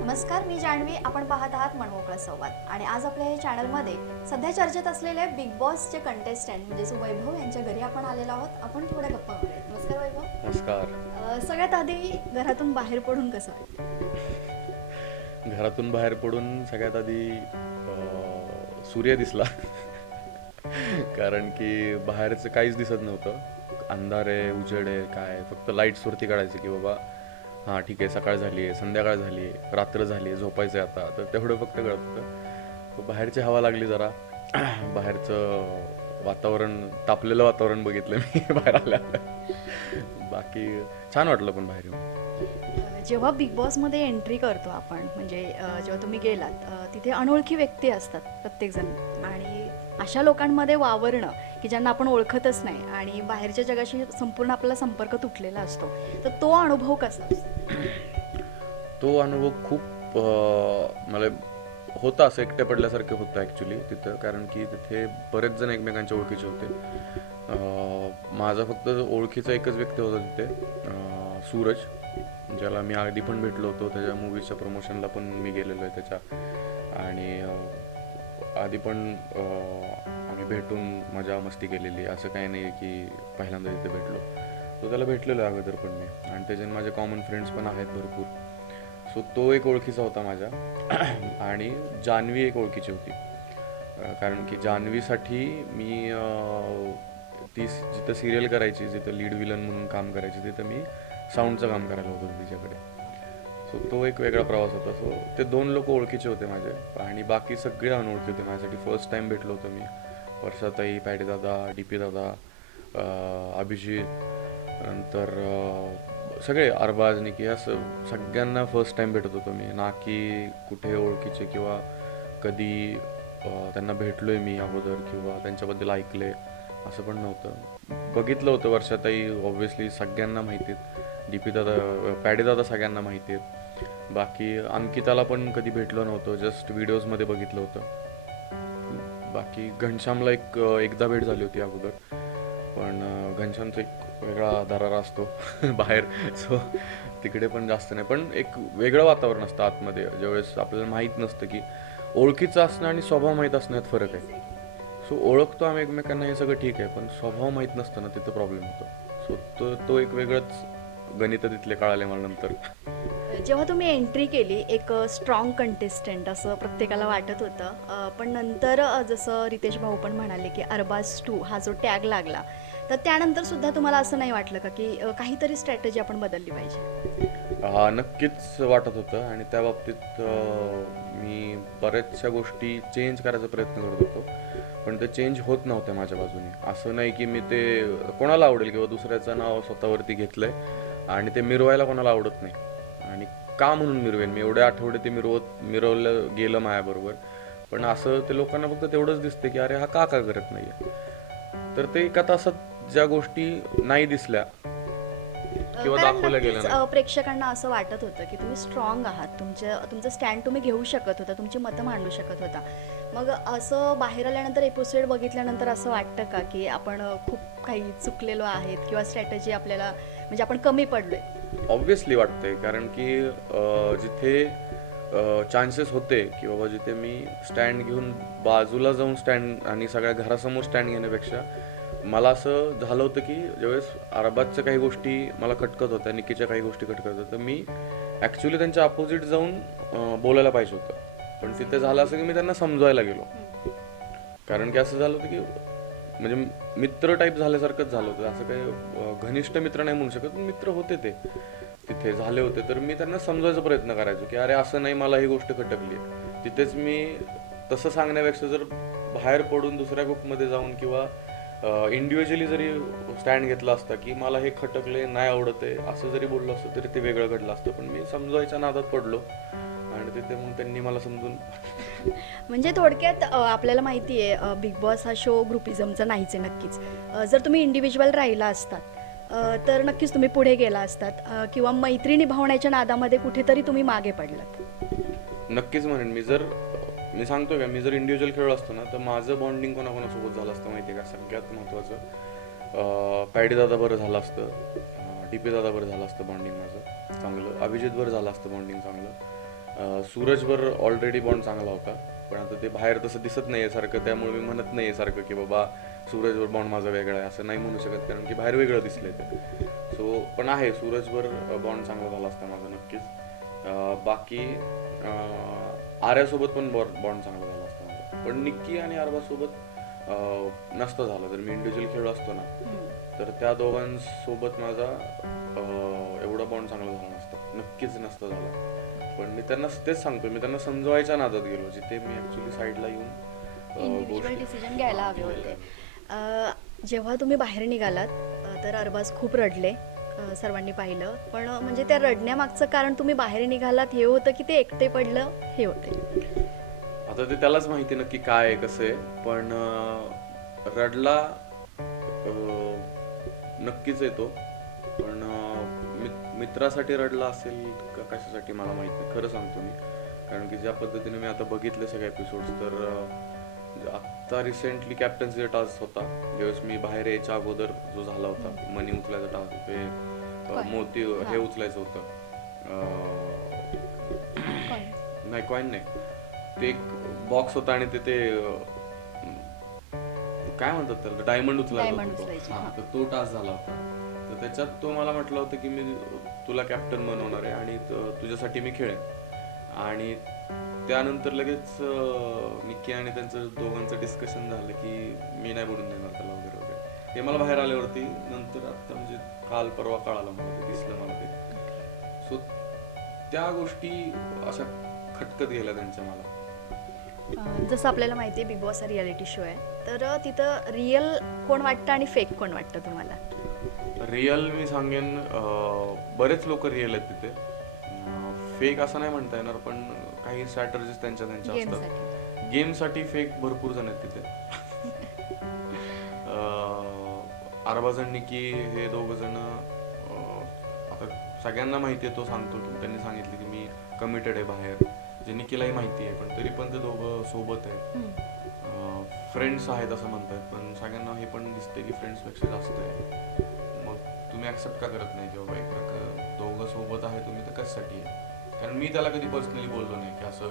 नमस्कार मी जान्हवी. आपण पाहत आहात मनमोकळा संवाद. आणि आज आपल्या या चॅनलमध्ये सध्या चर्चेत असलेले बिग बॉसचे कंटेस्टंट म्हणजेच वैभव यांच्या घरी आपण आलेलो आहोत. आपण थोड्या गप्पा नमस्कार वैभव. नमस्कार. सगळ्यात आधी घरातून बाहेर पडून कसं वाटतं? घरातून बाहेर पडून सगळ्यात आधी सूर्य दिसला. कारण की बाहेरचं काहीच दिसत नव्हतं. अंधार आहे उजेड आहे काय फक्त लाईट्सवरती काढायचं की बाबा हां ठीक आहे सकाळ झाली आहे संध्याकाळ झाली आहे रात्र झाली आहे झोपायचं आहे आता. तर तेवढं फक्त कळत होतं. बाहेरची हवा लागली जरा. बाहेरचं वातावरण तापलेलं वातावरण बघितलं मी बाहेर आल्या बाकी छान वाटलं पण बाहेर येऊन. जेव्हा बिग बॉसमध्ये एंट्री करतो आपण म्हणजे जेव्हा तुम्ही गेलात तिथे अनोळखी व्यक्ती असतात प्रत्येकजण. आणि अशा लोकांमध्ये वावरणं की ज्यांना आपण ओळखतच नाही आणि बाहेरच्या जगाशी संपूर्ण आपला संपर्क तुटलेला असतो. तर तो अनुभव कसा तो अनुभव खूप मला होता असं एकट्या पडल्यासारखं होतं ॲक्च्युली तिथं. कारण की तिथे बरेच जण एकमेकांच्या ओळखीचे होते. माझा फक्त ओळखीचा एकच व्यक्ती होता तिथे सूरज. ज्याला मी आधी पण भेटलो होतो. त्याच्या मूवीच्या प्रमोशनला पण मी गेलेलो आहे त्याच्या. आणि आधी पण आम्ही भेटून मजा मस्ती केलेली. असं काही नाही की पहिल्यांदा तिथे भेटलो. तो त्याला भेटलेलो आहे अगोदर पण मी. आणि त्याच्यात माझे कॉमन फ्रेंड्स पण आहेत भरपूर. सो तो एक ओळखीचा होता माझ्या. आणि जान्हवी एक ओळखीची होती. कारण की जान्हवीसाठी मी ती जिथं सिरियल करायची जिथं लीड विलन म्हणून काम करायची तिथं मी साऊंडचं काम करायला होतो तिच्याकडे. सो तो एक वेगळा प्रवास होता. सो ते दोन लोक ओळखीचे होते माझे. आणि बाकी सगळे अनोळखी होते माझ्यासाठी. फर्स्ट टाइम भेटलो होतो मी. वर्षाताई पॅडेदादा डी पी दादा अभिजित नंतर सगळे अरबाज निकी असं सगळ्यांना फर्स्ट टाइम भेटत होतो मी. ना की कुठे ओळखीचे किंवा कधी त्यांना त्यांना भेटलोय मी अगोदर किंवा त्यांच्याबद्दल ऐकले असं पण नव्हतं. बघितलं होतं वर्षाताई ऑब्व्हियसली सगळ्यांना माहिती आहेत. डी पी दादा पॅडी दादा सगळ्यांना माहिती आहेत. बाकी अंकिताला पण कधी भेटलो नव्हतं जस्ट व्हिडिओजमध्ये बघितलं होतं. बाकी घनश्यामला एक एकदा भेट झाली होती अगोदर. पण घनश्यामचा एक वेगळा दरारा असतो बाहेर. सो तिकडे पण जास्त नाही. पण एक वेगळं वातावरण असतं आतमध्ये. ज्यावेळेस आपल्याला माहीत नसतं की ओळखीचं असणं आणि स्वभाव माहीत असण्यात फरक आहे. सो ओळखतो आम्ही एकमेकांना हे सगळं ठीक आहे. पण स्वभाव माहीत नसतं ना तिथं प्रॉब्लेम होतो. सो तो तो एक वेगळंच गणित तिथले कळाले मला नंतर. जेव्हा तुम्ही एंट्री केली एक स्ट्रॉंग कंटेस्टंट असं प्रत्येकाला वाटत होतं. पण नंतर जसं रितेश भाऊ पण म्हणाले की अरबाज टू हा जो टॅग लागला तर त्यानंतर सुद्धा तुम्हाला असं नाही वाटलं का की काहीतरी स्ट्रॅटेजी आपण बदलली पाहिजे? हा नक्कीच वाटत होतं आणि त्या बाबतीत मी बऱ्याचशा गोष्टी चेंज करायचा प्रयत्न करत होतो. पण ते चेंज होत नव्हत्या माझ्या बाजूने. असं नाही की मी ते कोणाला आवडेल किंवा दुसऱ्याचं नाव स्वतःवरती घेतलंय आणि ते मिरवायला कोणाला आवडत नाही. आणि का म्हणून मिरवेन? मी एवढे आठवडे ते मिरवत मिरवलं गेलं माझ्याबरोबर पण असं ते लोकांना फक्त तेवढंच दिसते की अरे हा का का करत नाहीये? तर ते एका तासात ज्या गोष्टी नाही दिसल्या किंवा नाही प्रेक्षकांना असं वाटत होतं की तुम्ही स्ट्रॉंग आहात. तुमच्या तुमचं स्टँड तुम्ही घेऊ शकत होता तुमची मतं मांडू शकत होता. मग असं बाहेर आल्यानंतर एपिसोड बघितल्यानंतर असं वाटतं का की आपण खूप काही चुकलेलो आहेत किंवा स्ट्रॅटेजी आपल्याला म्हणजे आपण कमी पडलोय? ऑब्व्हियसली वाटते कारण की जिथे चान्सेस होते की बाबा जिथे मी स्टँड घेऊन बाजूला जाऊन स्टँड आणि सगळ्या घरासमोर स्टँड घेण्यापेक्षा मला असं झालं होतं की ज्यावेळेस अरबाजच्या काही गोष्टी मला खटकत होत्या निकीच्या काही गोष्टी खटकत होत्या तर मी ॲक्च्युली त्यांच्या अपोजिट जाऊन बोलायला पाहिजे होतं. पण तिथे झालं असं की मी त्यांना समजवायला गेलो. कारण की असं झालं होतं की म्हणजे मित्र टाईप झाल्यासारखंच झालं होतं. असं काही घनिष्ठ मित्र नाही म्हणू शकत पण मित्र होते ते. तिथे झाले होते. तर मी त्यांना समजायचा प्रयत्न करायचो की अरे असं नाही मला ही गोष्ट खटकली तिथेच मी तसं सांगण्यापेक्षा जर बाहेर पडून दुसऱ्या ग्रुपमध्ये जाऊन किंवा इंडिव्हिज्युअली जरी स्टँड घेतला असता की मला हे खटकले नाही आवडत आहे असं जरी बोललो असतं तरी ते वेगळं घडलं असतं. पण मी समजवायच्या नादात पडलो आणि तिथे मग त्यांनी मला समजून म्हणजे थोडक्यात आपल्याला माहिती आहे बिग बॉस हा शो ग्रुपिझमचा नाहीच आहे नक्कीच. जर तुम्ही इंडिव्हिज्युअल राहिला असतात तर नक्कीच तुम्ही पुढे गेला असतात किंवा मैत्री निभावण्याच्या नादामध्ये कुठेतरी तुम्ही मागे पडलात. नक्कीच म्हणेन मी. जर मी सांगतो का मी जर इंडिव्हिज्युअल खेळलो असतो ना तर माझं बॉन्डिंग कोणाकोणासोबत झालं असतं माहिती आहे का? सगळ्यात महत्त्वाचं पॅडी दादा बरं झालं असतं डी पी दादा बरं झालं असतं बॉन्डिंग माझं चांगलं. अभिजित बरं झालं असतं बॉन्डिंग चांगलं. सूरजवर ऑलरेडी बॉन्ड चांगला होता पण आता ते बाहेर तसं दिसत नाही आहे सारखं त्यामुळे मी म्हणत नाही आहे सारखं की बाबा सूरजवर बॉन्ड माझा वेगळा आहे असं नाही म्हणू शकत कारण की बाहेर वेगळं दिसलंय ते. सो पण आहे सूरजवर बॉन्ड चांगला झाला असता माझा नक्कीच. बाकी आर्यासोबत पण बॉन्ड चांगला झाला असता माझा. पण निक्की आणि आरबासोबत नसतं झालं. जर मी इंडिव्हिज्युअल खेळलो असतो ना तर त्या दोघांसोबत माझा एवढा बॉन्ड चांगला झाला नसता. नक्कीच नसतं झाला. पण मी त्यांना तेच सांगतो मी त्यांना समजवायच्या नादात गेलो जिथे मी ऍक्च्युली साईडला येऊन डिसिजन घ्यायला हवे होते. जेव्हा तुम्ही बाहेर निघालात तर अरबाज खूप रडले. सर्वांनी पाहिलं. पण म्हणजे त्या रडण्यामागचं कारण तुम्ही बाहेर निघालात हे होतं की ते एकटे पडलं हे होते. आता ते त्यालाच माहिती नक्की काय आहे कसं आहे. पण रडला नक्कीच येतो. पण मित्रासाठी रडला असेल का कशासाठी मला माहीत नाही. खरं सांगतो मी. कारण की ज्या पद्धतीने मी आता बघितले सगळे एपिसोड्स तर आत्ता रिसेंटली कॅप्टन्सीचा टास्क होता. ज्यावेळेस मी बाहेर यायच्या अगोदर जो झाला होता मनी उचलायचा टास्क ते. मोती हे. उचलायचं होतं. नाही कॉईन नाही. ते एक बॉक्स होता आणि ते काय म्हणतात त्याला? डायमंड उचलायचा होता. तर तो टास्क झाला होता. तर त्याच्यात तो मला म्हटलं होतं की मी तुला कॅप्टन बनवणार आहे आणि तुझ्यासाठी मी खेळेन. आणि त्यानंतर लगेच निक्की आणि त्यांचं दोघांचं डिस्कशन झालं की मी नाही बुडून देणार त्याला वगैरे वगैरे. ते मला बाहेर आल्यावरती नंतर आता म्हणजे काल परवा कळालं मला ते दिसलं मला ते. सो त्या गोष्टी अशा खटकत गेल्या त्यांच्या मला. जसं आपल्याला माहिती आहे बिग बॉस हा रियालिटी शो आहे. तर तिथं रिअल कोण वाटतं आणि फेक कोण वाटतं तुम्हाला? रिअल मी सांगेन बरेच लोक रिअल आहेत तिथे. फेक असं नाही म्हणता येणार पण काही स्ट्रॅटर्जीज त्यांच्या त्यांच्या असतात. गेमसाठी फेक भरपूर जण आहेत तिथे. अरबाजांनी की हे दोघ जण आता सगळ्यांना माहिती आहे तो सांगतो की त्यांनी सांगितलं की मी कमिटेड आहे बाहेर. जे निकीलाही माहिती आहे पण तरी पण ते दोघं सोबत आहेत. फ्रेंड्स आहेत असं म्हणतात पण सगळ्यांना हे पण दिसते की फ्रेंड्सपेक्षा जास्त आहे. मग तुम्ही ऍक्सेप्ट का करत नाही की बाबा एक दोघं सोबत आहे तुम्ही तर कशासाठी आहे? कारण मी त्याला कधी पर्सनली बोललो नाही की असं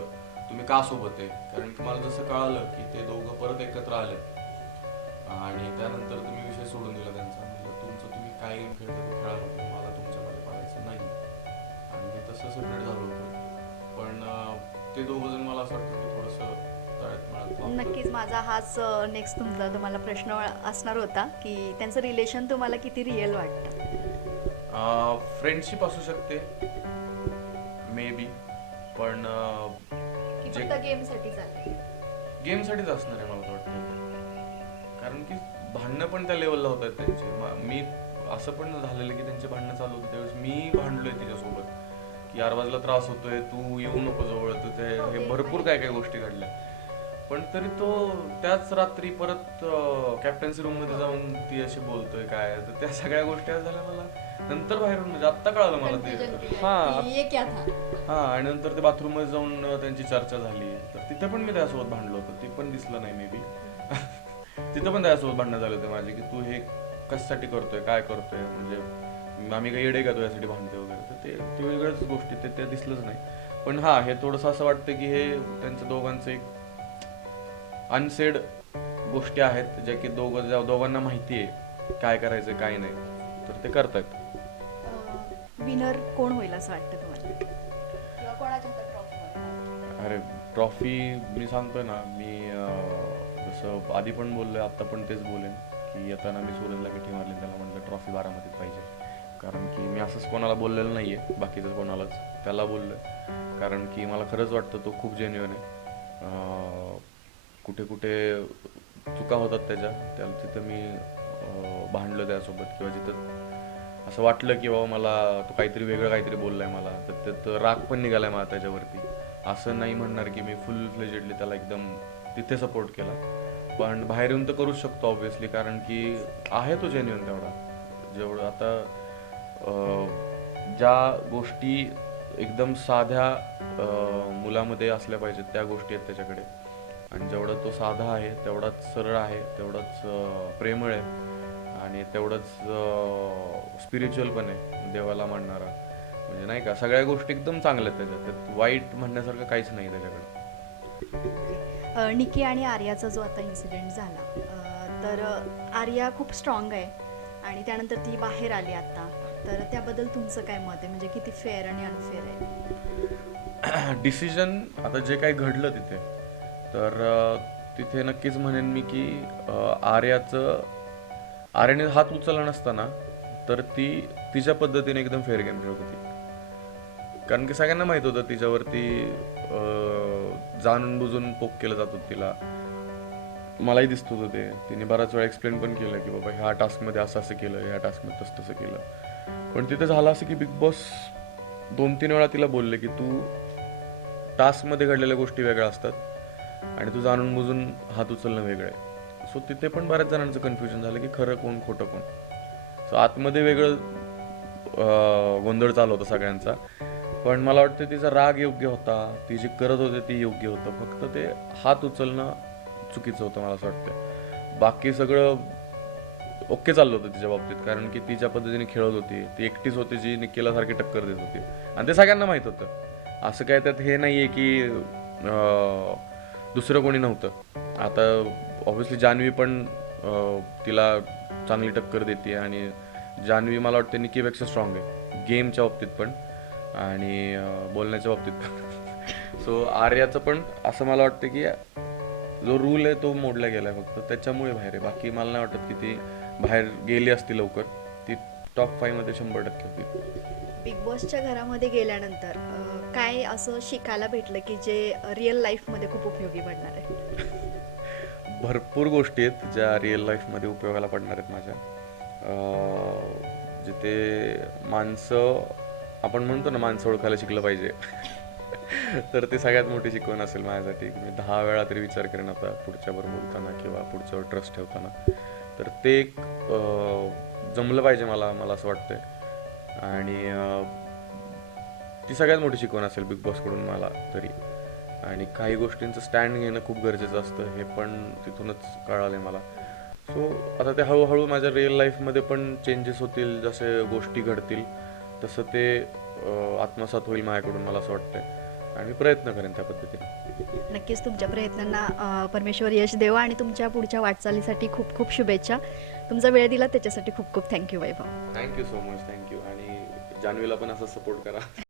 तुम्ही का सोबत आहे? कारण की मला जसं कळालं की ते दोघं परत एकत्र आले. आणि त्यानंतर तुम्ही विषय सोडून दिला त्यांचा. म्हणजे तुमचं तुम्ही काय गेम खेळता ते खेळा होतं? मला तुमच्यामध्ये पडायचं नाही. आणि मी तसं सेपरेट झालो होतो. पण ते दोघं जण मला असं वाटतं की थोडंसं. नक्कीच माझा हाच नेक्स्ट तुमचा तुम्हाला प्रश्न असणार होता की त्यांचं रिलेशन तुम्हाला किती रिअल वाटतं? फ्रेंडशिप असू शकते. मे बी पण की जे- फक्त गेमसाठी गेमसाठीच असणार आहे मला तर वाटतं कारण की भांडणं पण त्या लेवलला होत आहेत त्यांचे. म- मी असं पण झालेलं की त्यांचे भांडणं चालू होते. त्यावेळेस मी भांडलोय तिच्यासोबत. की आरबाजला त्रास होतोय तू येऊ नको जवळ. तू ते हो, हे भरपूर काय काय गोष्टी घडल्या. पण तरी तो त्याच रात्री परत कॅप्टन्सी रूममध्ये जाऊन ती अशी बोलतोय काय तर त्या सगळ्या गोष्टी झाल्या मला. नंतर बाहेरून म्हणजे आत्ता कळालं मला ते. हा. ये क्या था हा आणि नंतर ते बाथरूममध्ये जाऊन त्यांची चर्चा झाली. तर तिथे पण मी त्यासोबत भांडलो होतो. ते पण दिसलं नाही मे बी तिथं पण त्यासोबत भांडणं झाले होते माझे की तू हे कशासाठी करतोय काय करतोय? म्हणजे आम्ही काही येडे का तू यासाठी भांडते वगैरे? तर ते ते वेगळ्याच गोष्टी ते ते दिसलंच नाही. पण हा हे थोडंसं असं वाटतं की हे त्यांच्या दोघांचं एक अनसेड गोष्टी आहेत ज्या की दोघं दोघांना माहिती आहे काय करायचं काय नाही. तर ते करतायत विनर कोण होईल असं वाटतं तुम्हाला? अरे ट्रॉफी मी सांगतोय ना मी जसं आधी पण बोललोय आता पण तेच बोलेन की येताना मी सूरजला किठी मारली त्याला म्हटलं ट्रॉफी बारामतीत पाहिजे. कारण की मी असंच कोणाला बोललेलं नाही आहे बाकीचं कोणालाच त्याला बोललोय. कारण की मला खरंच वाटतं तो खूप जेन्युअन आहे. कुठे कुठे चुका होतात त्याच्या त्या तिथं मी भांडलं भांडलो त्यासोबत किंवा जिथं असं वाटलं की बाबा मला तो काहीतरी वेगळं काहीतरी बोललाय मला तर त्यात राग पण निघालाय मला त्याच्यावरती. असं नाही म्हणणार की मी फुल फ्लेजेडली त्याला एकदम तिथे सपोर्ट केला. पण बाहेर येऊन तर करूच शकतो ऑब्व्हियसली कारण की आहे तो जेन्युअन तेवढा. जेवढं आता ज्या गोष्टी एकदम साध्या मुलामध्ये असल्या पाहिजेत त्या गोष्टी आहेत त्याच्याकडे. आणि जेवढा तो साधा आहे तेवढाच सरळ आहे तेवढाच प्रेमळ आहे आणि तेवढंच स्पिरिच्युअल पण आहे देवाला मानणारा. म्हणजे नाही का सगळ्या गोष्टी एकदम चांगल्या आहेत त्याच्यात. त्यात वाईट म्हणण्यासारखं काहीच नाही त्याच्याकडे. निकी आणि आर्याचा जो आता इन्सिडेंट झाला तर आर्या खूप स्ट्रॉंग आहे आणि त्यानंतर ती बाहेर आली आता. तर त्याबद्दल तुमचं काय मत आहे? म्हणजे किती फेअर आणि अनफेअर आहे? डिसिजन आता जे काही घडलं तिथे तर तिथे नक्कीच म्हणेन मी की आर्याचं आर्याने हात उचलला नसताना तर ती तिच्या पद्धतीने एकदम फेअर गेम खेळत होती. कारण की सगळ्यांना माहीत होतं तिच्यावरती जाणून बुजून पोक केलं जात होतं तिला. मलाही दिसत होतं ते. तिने बराच वेळा एक्सप्लेन पण केलं की बाबा ह्या टास्कमध्ये असं असं केलं ह्या टास्कमध्ये तसं तसं केलं. पण तिथं झालं असं की बिग बॉस दोन तीन वेळा तिला बोलले की तू टास्कमध्ये घडलेल्या गोष्टी वेगळ्या असतात. आणि तू जाणून बुजून हात उचलणं वेगळं आहे. सो तिथे पण बऱ्याच जणांचं कन्फ्युजन झालं की खरं कोण खोटं कोण. सो आतमध्ये वेगळं गोंधळ चालू होता सगळ्यांचा. पण मला वाटतं तिचा राग योग्य होता. ती जी करत होते ती योग्य होतं. फक्त ते हात उचलणं चुकीचं होतं मला असं वाटतं. बाकी सगळं ओके चाललं होतं तिच्या बाबतीत. कारण की ती ज्या पद्धतीने खेळत होती ती एकटीच होती जी निकेलासारखी टक्कर देत होती. आणि ते सगळ्यांना माहीत होतं. असं काय त्यात हे नाही आहे की दुसरं कोणी नव्हतं. आता ऑब्व्हियसली जान्हवी पण तिला चांगली टक्कर देते आणि जान्हवी मला वाटते निकीपेक्षा स्ट्रॉंग आहे. गेमच्या बाबतीत पण आणि बोलण्याच्या बाबतीत पण. सो आर्याचं पण असं मला वाटतं की जो रूल आहे तो मोडला गेला आहे फक्त. त्याच्यामुळे बाहेर आहे. बाकी मला नाही वाटत की ती बाहेर गेली असती लवकर. ती टॉप फाईव्हमध्ये शंभर टक्के होती. बिग बॉसच्या घरामध्ये गेल्यानंतर काय असं शिकायला भेटलं की जे रिअल लाईफमध्ये खूप उपयोगी पडणार आहे? भरपूर गोष्टी आहेत ज्या रिअल लाईफमध्ये उपयोगाला पडणार आहेत माझ्या. जिथे माणसं आपण म्हणतो ना माणसं ओळखायला शिकलं पाहिजे. तर ते सगळ्यात मोठी शिकवण असेल माझ्यासाठी. मी दहा वेळा तरी विचार करेन आता पुढच्यावर बोलताना किंवा पुढच्यावर ट्रस्ट ठेवताना. तर ते एक जमलं पाहिजे मला मला असं वाटतंय. आणि ती सगळ्यात मोठी शिकवण असेल बिग बॉसकडून मला तरी. आणि काही गोष्टींचं स्टँड घेणं खूप गरजेचं असतं हे पण तिथूनच कळालं आहे मला. सो आता ते हळूहळू माझ्या रिअल लाईफमध्ये पण चेंजेस होतील जसे गोष्टी घडतील तसं ते आत्मसात होईल माझ्याकडून मला असं वाटतंय. आणि प्रयत्न करेन त्या पद्धतीने. नक्कीच तुमच्या प्रयत्नांना परमेश्वर यश देवा आणि तुमच्या पुढच्या वाटचालीसाठी खूप खूप शुभेच्छा. तुमचा वेळ दिला त्याच्यासाठी खूप खूप thank you Vaibhav. Thank you so much thank you आणि जान्हवीला पण असं सपोर्ट करा.